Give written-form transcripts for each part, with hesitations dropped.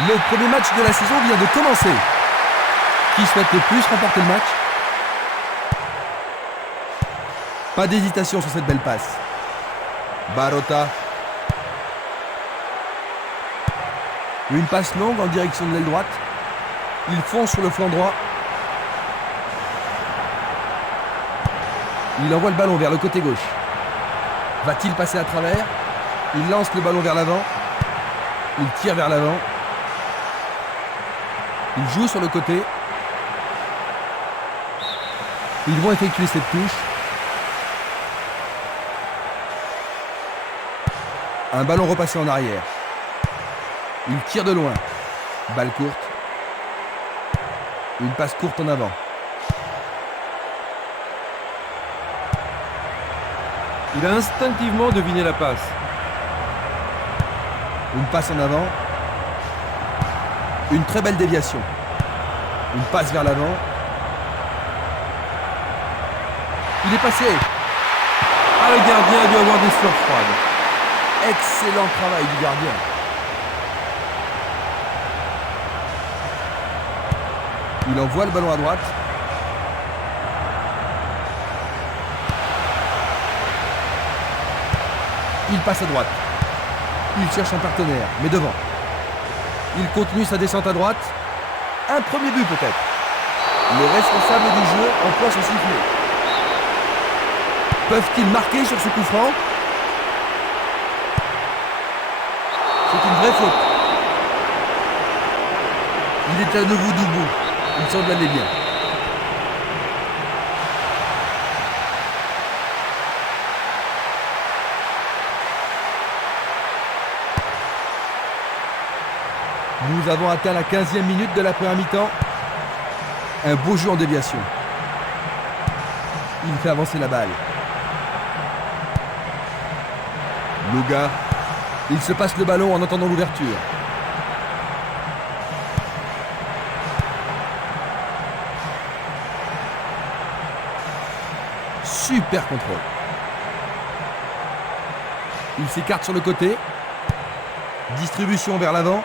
Le premier match de la saison vient de commencer. Qui souhaite le plus remporter le match? Pas d'hésitation sur cette belle passe. Barota. Une passe longue en direction de l'aile droite. Il fonce sur le flanc droit. Il envoie le ballon vers le côté gauche. Va-t-il passer à travers? Il lance le ballon vers l'avant. Il tire vers l'avant. Il joue sur le côté. Ils vont effectuer cette touche. Un ballon repassé en arrière. Il tire de loin. Balle courte. Une passe courte en avant. Il a instinctivement deviné la passe. Une passe en avant. Une très belle déviation. Une passe vers l'avant. Il est passé. Ah, le gardien a dû avoir des sueurs froides. Excellent travail du gardien. Il envoie le ballon à droite. Il passe à droite. Il cherche un partenaire, mais devant. Il continue sa descente à droite. Un premier but peut-être. Le responsable du jeu emploie son sifflet. Peuvent-ils marquer sur ce coup franc? C'est une vraie faute. Il est à nouveau debout. Il semble aller bien. Nous avons atteint la 15e minute de la première mi-temps. Un beau jeu en déviation. Il fait avancer la balle. Luga. Il se passe le ballon en entendant l'ouverture. Super contrôle. Il s'écarte sur le côté. Distribution vers l'avant.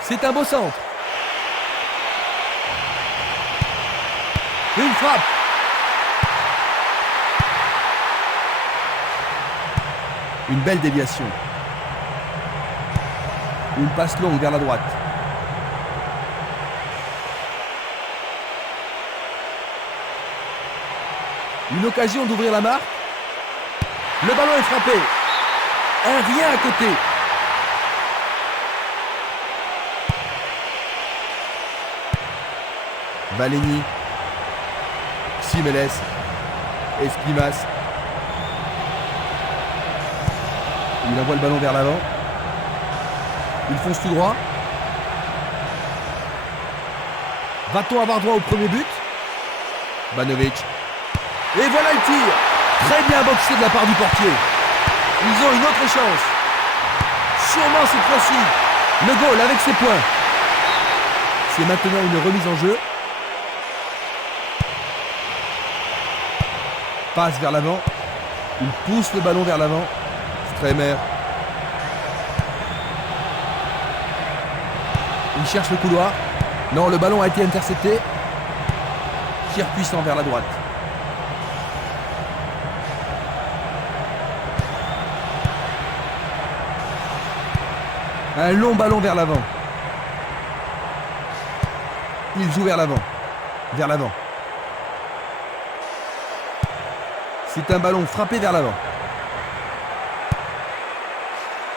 C'est un beau centre. Une frappe. Une belle déviation. Une passe longue vers la droite. Une occasion d'ouvrir la marque. Le ballon est frappé. Un rien à côté. Valeni. Simeles. Esquimas. Il envoie le ballon vers l'avant. Il fonce tout droit. Va-t-on avoir droit au premier but? Banovic. Et voilà le tir. Très bien boxé de la part du portier. Ils ont une autre chance. Sûrement cette fois-ci. Le goal avec ses points. C'est maintenant une remise en jeu. Passe vers l'avant. Il pousse le ballon vers l'avant. Stremer. Il cherche le couloir. Non, le ballon a été intercepté. Tir puissant vers la droite. Un long ballon vers l'avant. Il joue vers l'avant. Vers l'avant. C'est un ballon frappé vers l'avant.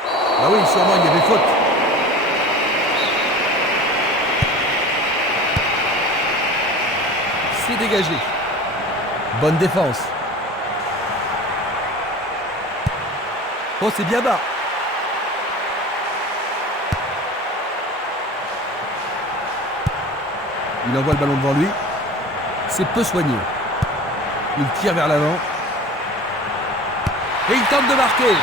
Ah oui, sûrement il y avait faute. C'est dégagé. Bonne défense. Oh, c'est bien bas. Il envoie le ballon devant lui. C'est peu soigné. Il tire vers l'avant. Et il tente de marquer.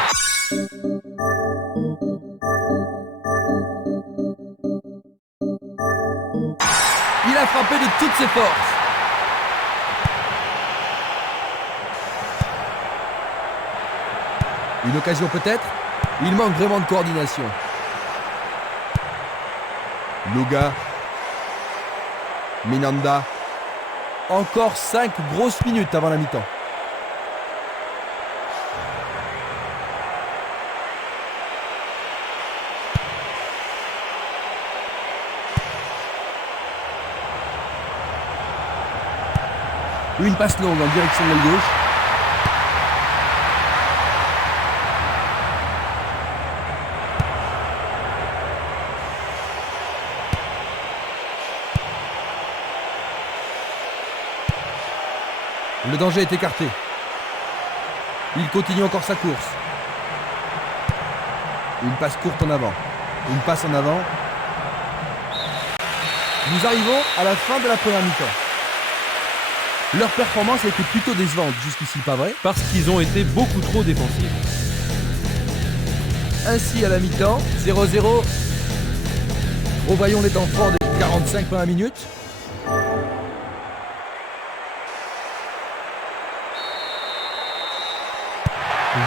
Il a frappé de toutes ses forces. Une occasion peut-être. Il manque vraiment de coordination. Luga. Minanda. Encore 5 grosses minutes avant la mi-temps. Une passe longue en direction de l'aile gauche. Le danger est écarté. Il continue encore sa course. Une passe courte en avant. Une passe en avant. Nous arrivons à la fin de la première mi-temps. Leur performance a été plutôt décevante jusqu'ici, pas vrai? Parce qu'ils ont été beaucoup trop défensifs. Ainsi à la mi-temps, 0-0. Revoyons les temps forts des 45 premières minutes.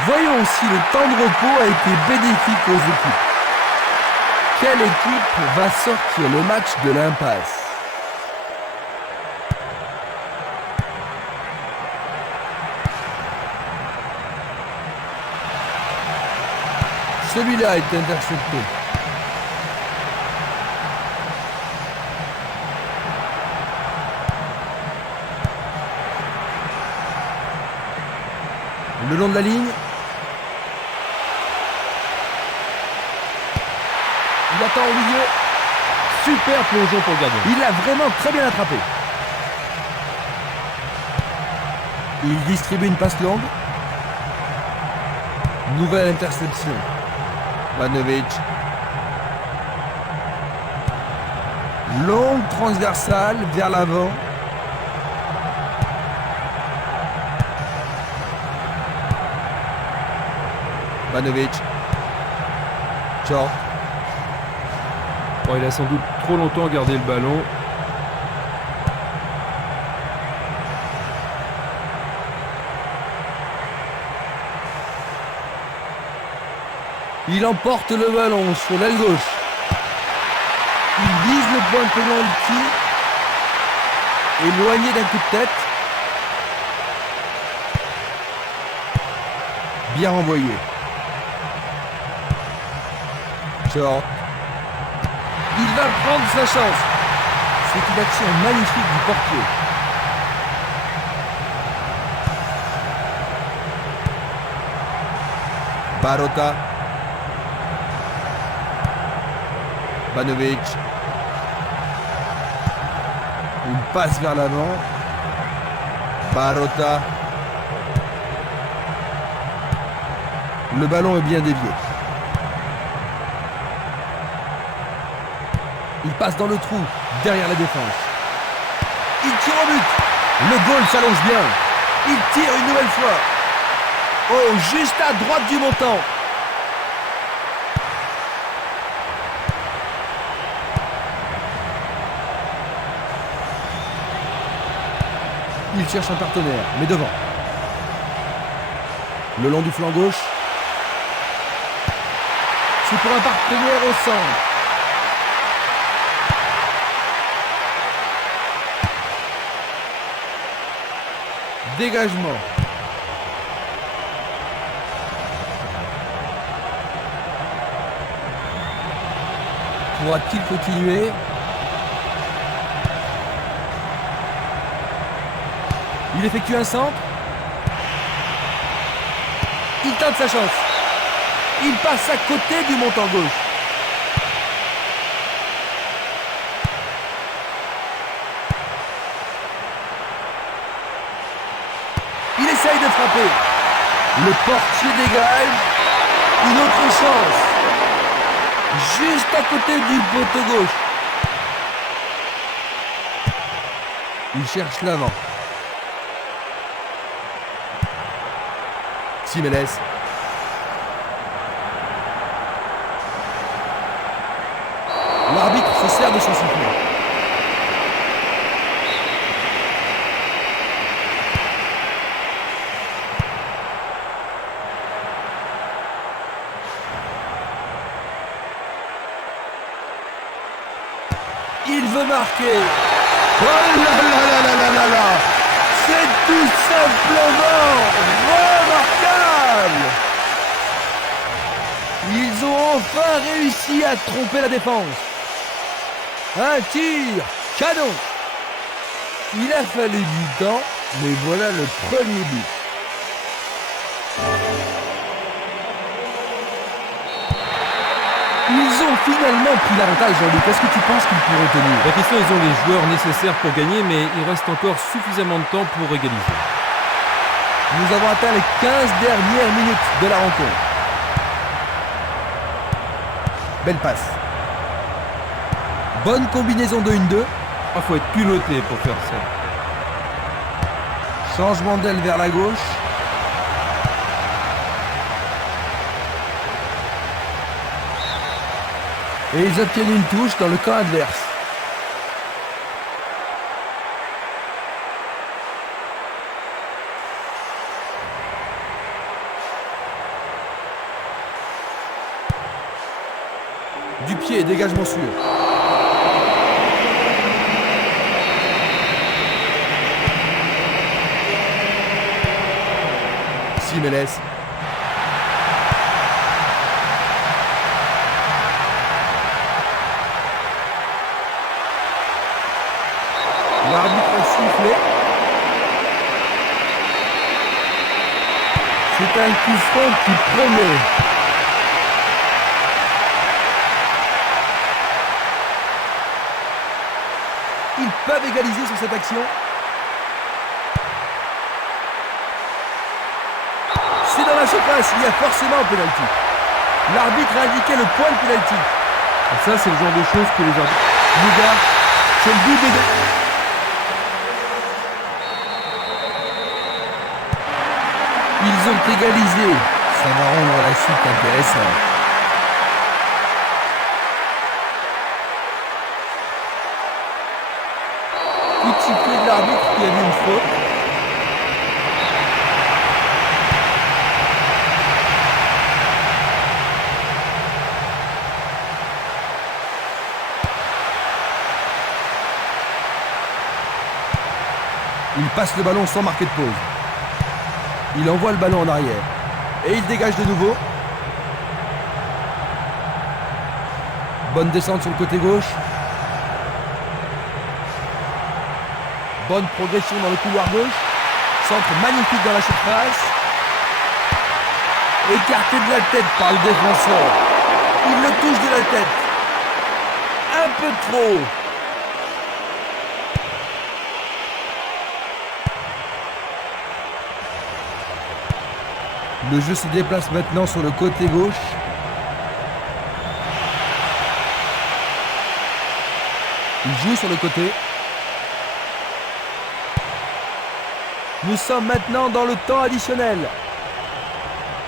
Voyons si le temps de repos a été bénéfique aux équipes. Quelle équipe va sortir le match de l'impasse? Celui-là est intercepté. Le long de la ligne. Il attend au milieu. Super plongeon pour le gardien. Il l'a vraiment très bien attrapé. Il distribue une passe longue. Nouvelle interception. Ivanovic. Longue transversale vers l'avant. Ivanovic. Short. Oh, il a sans doute trop longtemps gardé le ballon. Il emporte le ballon sur l'aile gauche. Il vise le point de pénalty. Éloigné d'un coup de tête. Bien renvoyé. Short. Il va prendre sa chance. C'est une action magnifique du portier. Barota. Ivanovic. Une passe vers l'avant. Barota. Le ballon est bien dévié. Il passe dans le trou, derrière la défense. Il tire au but. Le goal s'allonge bien. Il tire une nouvelle fois. Oh, juste à droite du montant. Il cherche un partenaire, mais devant. Le long du flanc gauche. C'est pour un partenaire au centre. Dégagement. Pourra-t-il continuer? Il effectue un centre. Il tente sa chance. Il passe à côté du montant gauche. Il essaye de frapper. Le portier dégage. Une autre chance. Juste à côté du poteau gauche. Il cherche l'avant. Simeles. L'arbitre se sert de son sifflet. Il veut marquer. Oh là là là là là là là. C'est tout simplement remarquable. Ils ont enfin réussi à tromper la défense. Un tir, canon. Il a fallu du temps, mais voilà le premier but. Ils ont finalement pris l'avantage, Jean-Luc. Est-ce que tu penses qu'ils pourront tenir? La question, ils ont les joueurs nécessaires pour gagner, mais il reste encore suffisamment de temps pour égaliser. Nous avons atteint les 15 dernières minutes de la rencontre. Belle passe. Bonne combinaison de 1-2. Il faut être culotté pour faire ça. Changement d'aile vers la gauche. Et ils obtiennent une touche dans le camp adverse. Du pied, dégagement sûr. Simeles. L'arbitre a sifflé. C'est un coup franc qui promet. Ils peuvent égaliser sur cette action. C'est dans la surface, il y a forcément un pénalty. L'arbitre a indiqué le point de pénalty. Et ça, c'est le genre de choses que les arbitres... Bouga, c'est le but de... Ils ont égalisé. Ça va rendre la suite intéressante. Coup de sifflet de l'arbitre qui a vu une faute. Il passe le ballon sans marquer de pause. Il envoie le ballon en arrière. Et il dégage de nouveau. Bonne descente sur le côté gauche. Bonne progression dans le couloir gauche. Centre magnifique dans la surface. Écarté de la tête par le défenseur. Il le touche de la tête. Un peu trop. Le jeu se déplace maintenant sur le côté gauche. Il joue sur le côté. Nous sommes maintenant dans le temps additionnel.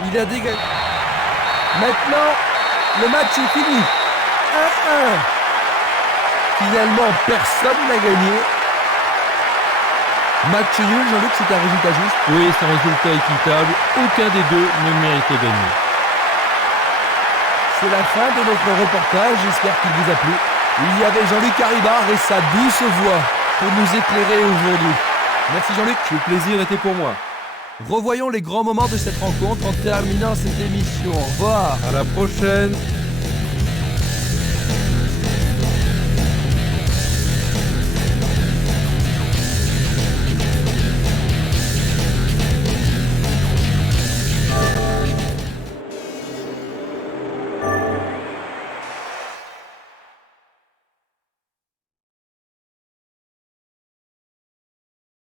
Il a dégagé. Maintenant, le match est fini. 1-1. Finalement, personne n'a gagné. Match nul, Jean-Luc, c'est un résultat juste. Oui, c'est un résultat équitable. Aucun des deux ne méritait de gagner. C'est la fin de notre reportage. J'espère qu'il vous a plu. Il y avait Jean-Luc Haribard et sa douce voix pour nous éclairer aujourd'hui. Merci Jean-Luc. Le plaisir était pour moi. Revoyons les grands moments de cette rencontre en terminant cette émission. Au revoir. À la prochaine.